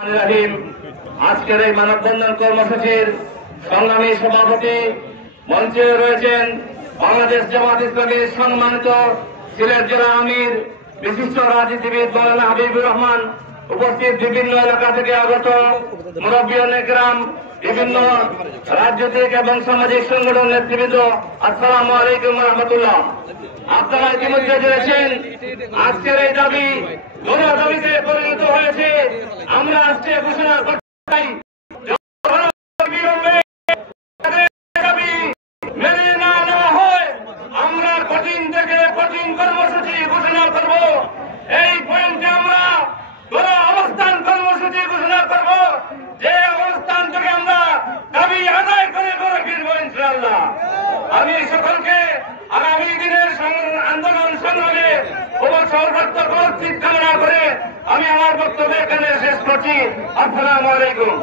আজকের এই মানববন্ধন কর্মসূচির সংগ্রামী সভাপতি মঞ্চে রয়েছেন বাংলাদেশ জামাত ইসলামীর সম্মানিত সিলেট জেলা আমির বিশিষ্ট রাজনীতিবিদ মৌলানা হাবিবুর রহমান, উপস্থিত বিভিন্ন এলাকা থেকে আগত মুরব্বিয়ান একরাম, বিভিন্ন রাজনৈতিক এবং সামাজিক সংগঠন নেতৃবৃন্দ, আসসালামু আলাইকুম ওয়া রাহমাতুল্লাহ। আপনারা ইতিমধ্যে জেনেছেন আজকের এই দাবি গণদাবিতে পরিণত হয়েছে। আমরা আজকে ঘোষণা করতে চাই মেনে না নেওয়া হয় আমরা কঠিন থেকে কঠিন কর্মসূচি ঘোষণা করব। এই পয়েন্টে আমরা গণ অবস্থান কর্মসূচি ঘোষণা করব, যে অবস্থান থেকে আমরা দাবি আদায় করে ফিরব ইনশাআল্লাহ। আমি সকলকে আগামী দিনের আন্দোলন সংগ্রামে সর্বাত্মক উপস্থিত কামনা করে আমি আমার বক্তব্য এখানে শেষ করছি। আসসালামু আলাইকুম।